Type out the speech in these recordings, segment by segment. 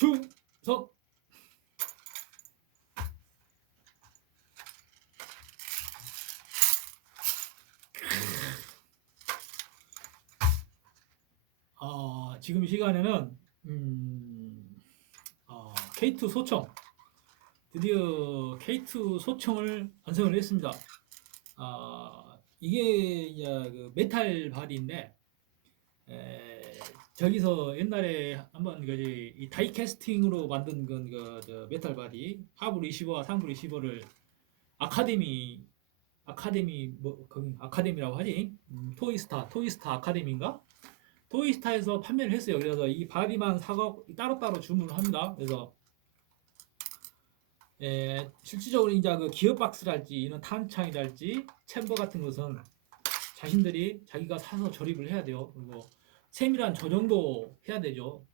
주석. 지금 시간에는 K2 소총, 드디어 K2 소총을 완성을 했습니다. 이게 이제 그 메탈 바디인데, 저기서 옛날에 한번 이 다이 캐스팅으로 만든 저 메탈 바디 하부 리시버와 상부 리시버를 아카데미 뭐 거기 아카데미라고 하지, 토이스타 아카데미인가, 토이스타에서 판매를 했어요. 그래서 이 바디만 사고 따로따로 주문을 합니다. 그래서 실질적으로 이제 그 기어박스랄지 이런 탄창이랄지 챔버 같은 것은 자기가 사서 조립을 해야 돼요. 그리고 세밀한 조정도 해야 되죠.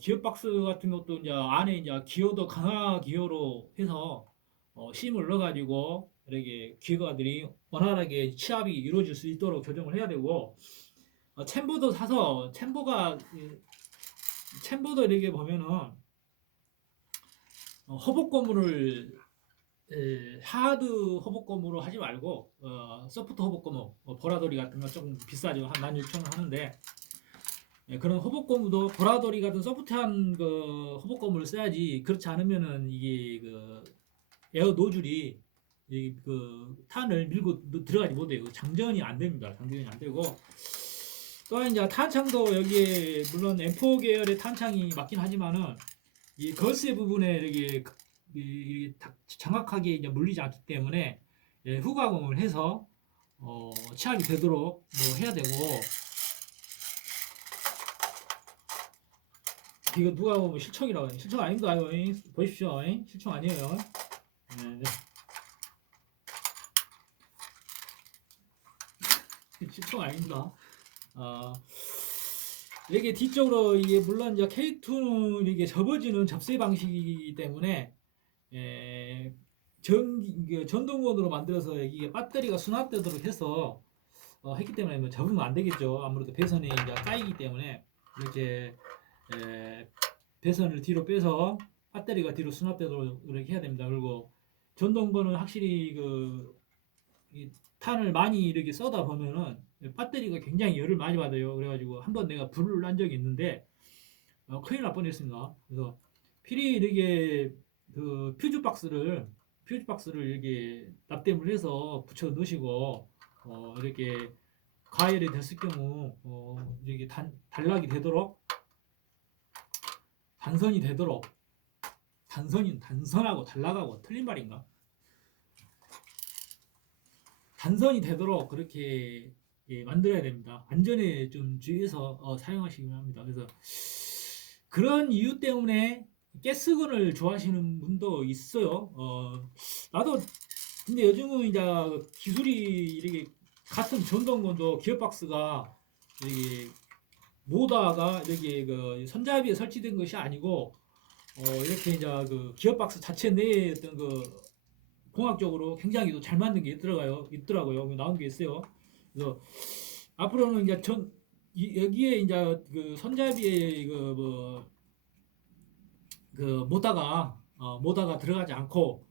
기어박스 같은 것도 이제 안에 이제 기어도 강화 기어로 해서 심을 넣어가지고 이렇게 기어가들이 원활하게 치압이 이루어질 수 있도록 조정을 해야 되고, 챔버도 사서 챔버도 이렇게 보면은 허벅고무를 하드 허벅고무로 하지 말고 소프트 허벅고무, 보라돌이 같은 거 조금 비싸죠. 한 16,000원 하는데, 그런 허벅고무도 보라돌이 같은 소프트한 그 허벅고무를 써야지. 그렇지 않으면은 이게 그 에어 노즐이 그 탄을 밀고 들어가지 못해요. 장전이 안 됩니다. 장전이 안 되고, 또한 이제 탄창도 여기에 물론 M4 계열의 탄창이 맞긴 하지만은 이 걸쇠 부분에 이렇게 정확하게 이제 물리지 않기 때문에 후가공을 해서 치압이 되도록 뭐 해야 되고, 이거 누가 보면 실총이라고 해요. 실총 아닙니다. 보십시오. 실총 아니에요. 네. 실총 아닙니다. 이게 뒤쪽으로 이게 물론 이제 K2는 이게 접어지는 접세 방식이기 때문에 전동건으로 만들어서 이게 배터리가 수납되도록 해서 했기 때문에 뭐 접으면 안 되겠죠. 아무래도 배선이 이제 까이기 때문에 이렇게 배선을 뒤로 빼서 배터리가 뒤로 수납되도록 이렇게 해야 됩니다. 그리고 전동건은 확실히 이 탄을 많이 이렇게 쏘다 보면은 배터리가 굉장히 열을 많이 받아요. 그래가지고 한번 내가 불을 난 적이 있는데 큰일 날 뻔했습니다. 그래서 필히 이렇게 그 퓨즈 박스를 이렇게 납땜을 해서 붙여 넣으시고, 이렇게 가열이 됐을 경우 이렇게 단락이 되도록, 단선이 되도록, 단선하고 단락하고 틀린 말인가? 단선이 되도록 그렇게 만들어야 됩니다. 안전에 좀 주의해서 사용하시기 바랍니다. 그래서 그런 이유 때문에 가스건을 좋아하시는 분도 있어요. 나도 근데 요즘은 이제 기술이 이렇게 같은 전동건도 기어박스가 이렇게 모다가 이렇게 그 손잡이에 설치된 것이 아니고 이렇게 이제 그 기어박스 자체 내에 어떤 그 공학적으로 굉장히 또 잘 맞는 게 있더라고요. 나온 게 있어요. 그래서 앞으로는 이제 여기에 이제 그 손잡이에 모다가 들어가지 않고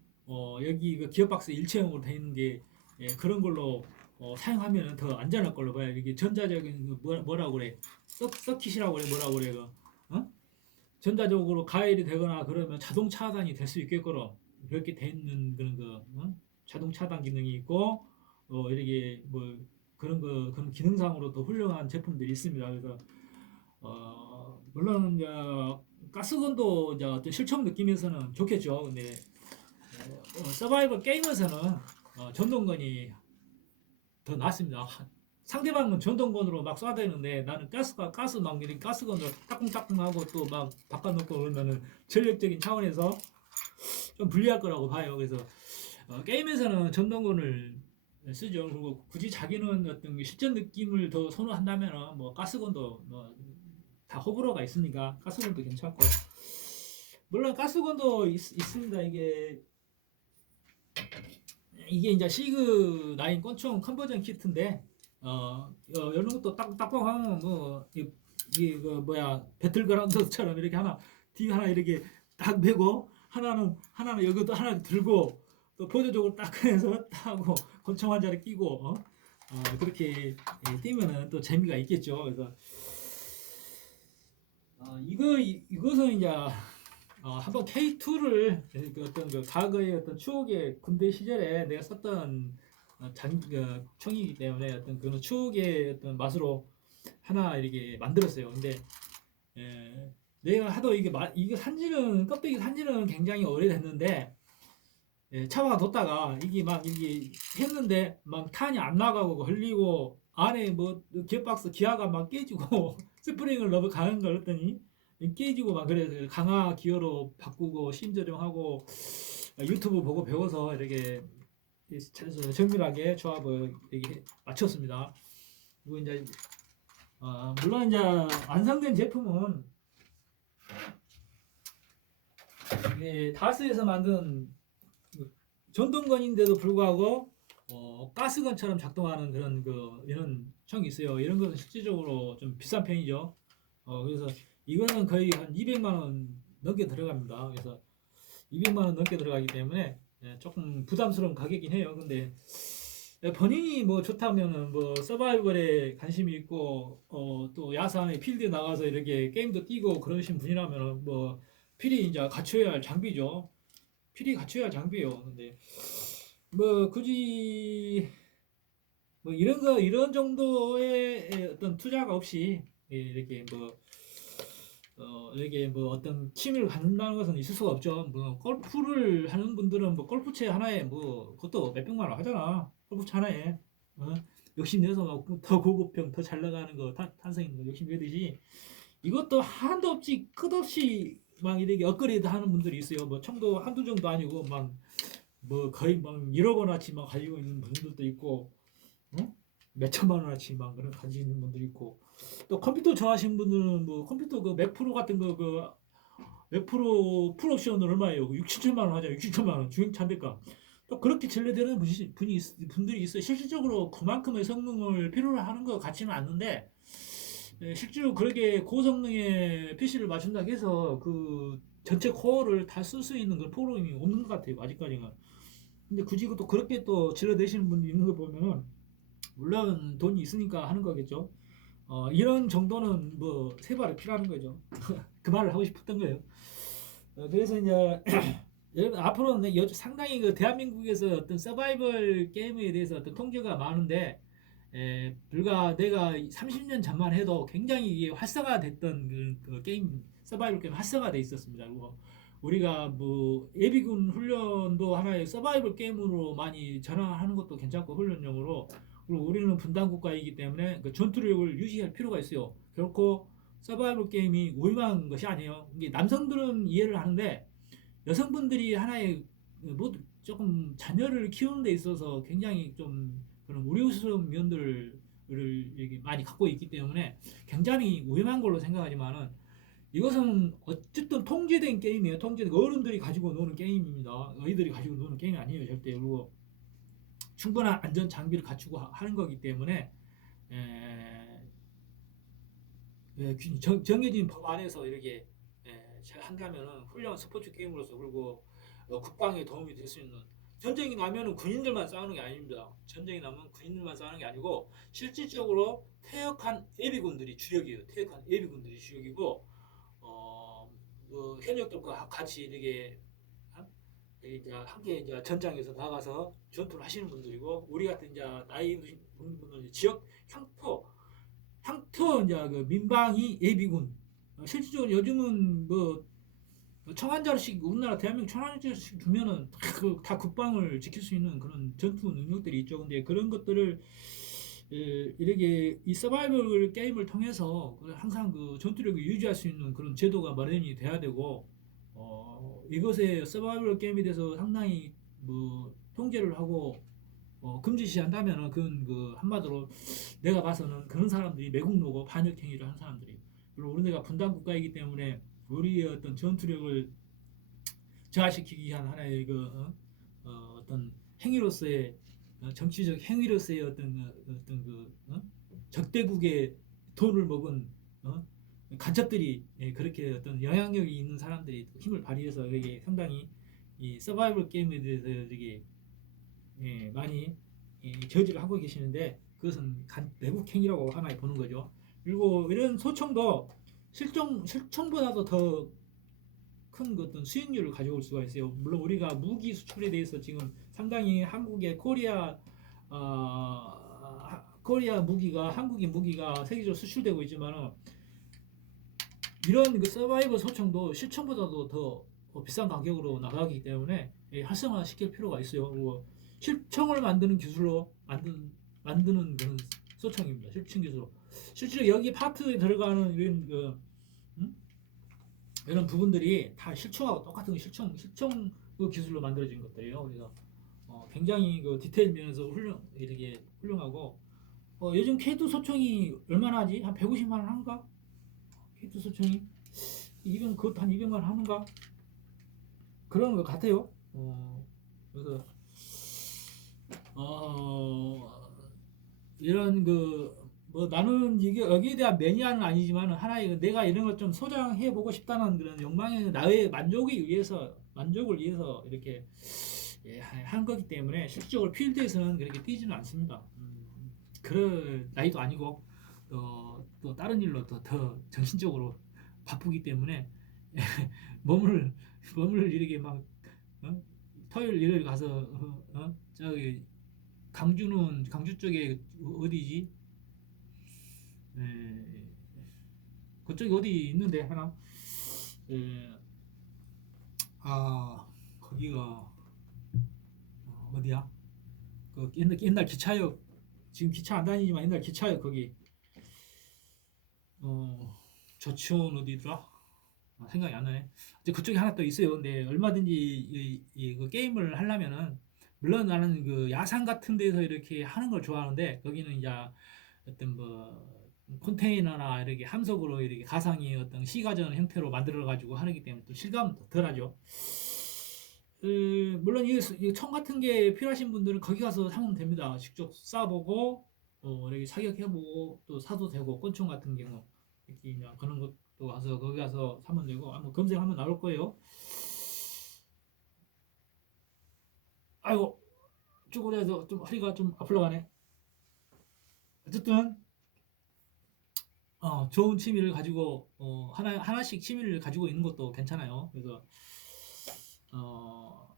여기 그 기어박스 일체형으로 되어 있는 게 그런 걸로 사용하면 더 안전할 걸로 봐요. 이게 전자적인 뭐라고 그래? 서킷이라고 그래? 뭐라고 그래? 전자적으로 가열이 되거나 그러면 자동 차단이 될 수 있겠거로 그렇게 돼 있는 그런 자동 차단 기능이 있고, 이렇게 뭐 그런 기능상으로 또 훌륭한 제품들이 있습니다. 그래서 물론 이제 가스건도 이제 어떤 실총 느낌에서는 좋겠죠. 근데 서바이벌 게임에서는 전동건이 더 낫습니다. 상대방은 전동건으로 막 쏴대는데 나는 가스 막 이렇게 가스건으로 따끔따끔하고 또 막 바꿔놓고 그러면은 전력적인 차원에서 좀 불리할 거라고 봐요. 그래서 게임에서는 전동건을 쓰죠. 그리고 굳이 자기는 어떤 실전 느낌을 더 선호한다면 뭐 가스건도 뭐 다 호불호가 있으니까 가스건도 괜찮고, 물론 가스건도 있습니다. 이게 이제 시그 9 권총 컨버전 키트인데 이런 것도 딱딱하면 뭐 이게 그 뭐야 배틀그라운드처럼 이렇게 하나 뒤 하나 이렇게 딱 메고 하나는 여기 또 하나 들고 또 보조적으로 딱 해서 딱 하고 권총 한 자리 끼고 그렇게 뛰면은 또 재미가 있겠죠. 그래서 이것은 이제 한번 K2를 그 어떤 그 과거의 어떤 추억의 군대 시절에 내가 썼던 총이기 때문에 어떤 그런 추억의 어떤 맛으로 하나 이렇게 만들었어요. 근데 내가 하도 이게 산지는 껍데기 산지는 굉장히 오래됐는데 차와 뒀다가 이게 했는데 막 탄이 안 나가고 걸리고 안에 뭐 기어박스 기아가 막 깨지고 스프링을 너무 강한 걸 했더니 깨지고 막 그래서 강화 기어로 바꾸고 신조정하고 유튜브 보고 배워서 이렇게 정밀하게 조합을 이렇게 맞췄습니다. 그리고 이제 물론 이제 완성된 제품은 다스에서 만든 전동건인데도 불구하고 가스건처럼 작동하는 그런 이런 총이 있어요. 이런 것은 실질적으로 좀 비싼 편이죠. 그래서 이거는 거의 한 200만 원 넘게 들어갑니다. 그래서 200만 원 넘게 들어가기 때문에 조금 부담스러운 가격이긴 해요. 근데 본인이 뭐 좋다면은 뭐 서바이벌에 관심이 있고 또 야산에 필드에 나가서 이렇게 게임도 뛰고 그러신 분이라면 뭐 필히 이제 갖춰야 할 장비죠. 필히 갖춰야 할 장비예요. 근데 뭐 굳이 뭐 이런 정도의 어떤 투자가 없이 이렇게 뭐 어떤 취미를 갖는다는 것은 있을 수가 없죠. 뭐 골프를 하는 분들은 뭐 골프채 하나에 뭐 그것도 몇백만 원 하잖아. 골프채 하나에 욕심내서 더 고급형 더 잘 나가는 거 탄성있는 거 욕심내듯이 이것도 한도 없이 끝없이 막 이렇게 업그레이드 하는 분들이 있어요. 뭐 청도 한두 정도 아니고 막 뭐 거의 막 1억 원어치 막 가지고 있는 분들도 있고 몇 천만 원어치 막 그런 가지고 있는 분들이 있고 또 컴퓨터 좋아하시는 분들은 뭐 컴퓨터 그 맥프로 같은 거 맥프로 풀옵션은 얼마예요? 6, 7천만 원 하잖아요. 6, 7천만 원 중형차인데가 또 그렇게 전래되는 분들이 있어요. 실질적으로 그만큼의 성능을 필요로 하는 것 같지는 않는데 실제로 그렇게 고성능의 PC를 맞춘다고 해서 그 전체 코어를 다 쓸 수 있는 그런 프로그램이 없는 것 같아요. 아직까지는. 근데 굳이 또 그렇게 또 질러내시는 분이 있는 거 보면은 물론 돈이 있으니까 하는 거겠죠. 이런 정도는 뭐 세발이 필요한 거죠. 그 말을 하고 싶었던 거예요. 그래서 이제 여러분 앞으로는 상당히 그 대한민국에서 어떤 서바이벌 게임에 대해서 어떤 통계가 많은데 불과 내가 30년 전만 해도 굉장히 이게 활성화됐던 그 게임 서바이벌 게임 활성화돼 있었습니다. 그리고 우리가 뭐 예비군 훈련도 하나의 서바이벌 게임으로 많이 전환하는 것도 괜찮고 훈련용으로 그리고 우리는 분단 국가이기 때문에 그 전투력을 유지할 필요가 있어요. 결코 서바이벌 게임이 우월한 것이 아니에요. 이게 남성들은 이해를 하는데 여성분들이 하나의 뭐 조금 자녀를 키우는 데 있어서 굉장히 좀 그런 우려스러운 면들을 이렇게 많이 갖고 있기 때문에 굉장히 위험한 걸로 생각하지만은 이것은 어쨌든 통제된 게임이에요. 통제된 어른들이 가지고 노는 게임입니다. 아이들이 가지고 노는 게임이 아니에요, 절대. 그리고 충분한 안전 장비를 갖추고 하는 거기 때문에 에, 정해진 법 안에서 이렇게 한다면은 훌륭한 스포츠 게임으로서 그리고 국방에 도움이 될 수 있는 전쟁이 나면은 군인들만 싸우는 게 아닙니다. 전쟁이 나면 군인들만 싸우는 게 아니고 실질적으로 퇴역한 예비군들이 주역이에요. 퇴역한 예비군들이 주역이고 현역들과 같이 이렇게 이제 함께 이제 전장에서 나가서 전투를 하시는 분들이고 우리 같은 이제 나이 드신 분들은 지역 향토 이제 그 민방위 예비군 실질적으로 요즘은 뭐 청한 자루씩 우리나라 대한민국 청한 자루씩 두면은 다 국방을 지킬 수 있는 그런 전투 능력들이 있죠. 근데 그런 것들을 이렇게 이 서바이벌 게임을 통해서 항상 그 전투력을 유지할 수 있는 그런 제도가 마련이 돼야 되고 이것에 서바이벌 게임에 대해서 상당히 뭐 통제를 하고 금지시한다면은 그건 그 한마디로 내가 봐서는 그런 사람들이 매국노고 반역 행위를 하는 사람들이 그리고 우리나라가 분단 국가이기 때문에 우리의 어떤 전투력을 저하시키기 위한 하나의 어떤 행위로서의 정치적 행위로서의 어떤 그 적대국의 돈을 먹은 간첩들이 그렇게 어떤 영향력이 있는 사람들이 힘을 발휘해서 이게 상당히 이 서바이벌 게임에 대해서 이게 많이 저지를 하고 계시는데 그것은 내국행위라고 하나에 보는 거죠. 그리고 이런 소총도 실총보다도 더 큰 어떤 수익률을 가져올 수가 있어요. 물론 우리가 무기 수출에 대해서 지금 상당히 한국의 코리아 무기가 한국인 무기가 세계적으로 수출되고 있지만 이런 그 서바이벌 소총도 실총보다도 더 비싼 가격으로 나가기 때문에 활성화 시킬 필요가 있어요. 그리고 실총을 만드는 기술로 만드는 그런 소총입니다. 실총 기술로. 실제로 여기 파트에 들어가는 음? 이런 부분들이 다 실총하고 똑같은 실총 그 기술로 만들어진 것들이에요. 그래서 굉장히 그 디테일 면에서 이렇게 훌륭하고 요즘 K2 소총이 얼마나 하지? 한 150만 원 한가? K2 소총이 200 그것도 한 200만 원 하는가? 그런 것 같아요. 그래서 이런 뭐 나는 이게 여기에 대한 매니아는 아니지만 하나의 내가 이런 걸 좀 소장해 보고 싶다는 그런 욕망의 나의 만족을 위해서 이렇게 한 거기 때문에 실질적으로 필드에서는 그렇게 뛰지는 않습니다. 그럴 나이도 아니고 또 다른 일로 더 정신적으로 바쁘기 때문에 몸을 이렇게 막 토요일 일요일 가서 저기 광주 쪽에 어디지? 그쪽에 어디 있는데 하나? 에, 거기가 어디야? 그 옛날 기차역 지금 기차 안 다니지만 옛날 기차역 거기 저치원 어디더라? 생각이 안 나네. 이제 그쪽에 하나 또 있어요. 근데 얼마든지 그 게임을 하려면은 물론 나는 그 야산 같은 데서 이렇게 하는 걸 좋아하는데 거기는 이제 어떤 뭐 컨테이너나 이렇게 함석으로 이렇게 가상의 어떤 시가전 형태로 만들어 가지고 하기 때문에 또 실감은 더 덜하죠. 물론 이총 같은 게 필요하신 분들은 거기 가서 사면 됩니다. 직접 쏴보고 이렇게 사격해보고 또 사도 되고 권총 같은 경우 이렇게 그런 것도 가서 거기 가서 사면 되고 한번 검색하면 나올 거예요. 아이고 쪼그려서 좀 허리가 좀 앞으로 가네. 어쨌든 좋은 취미를 가지고 하나씩 취미를 가지고 있는 것도 괜찮아요. 그래서 어,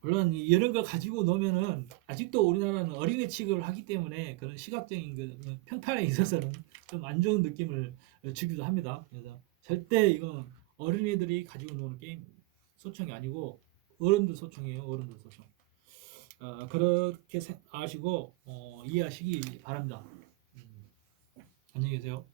물론 이런 걸 가지고 노면은 아직도 우리나라는 어린애 취급을 하기 때문에 그런 시각적인 그 평판에 있어서는 좀 안 좋은 느낌을 주기도 합니다. 그래서 절대 이건 어린애들이 가지고 노는 게임 소총이 아니고 어른들 소총이에요. 어른들 소총. 그렇게 아시고 이해하시기 바랍니다. 안녕히 계세요.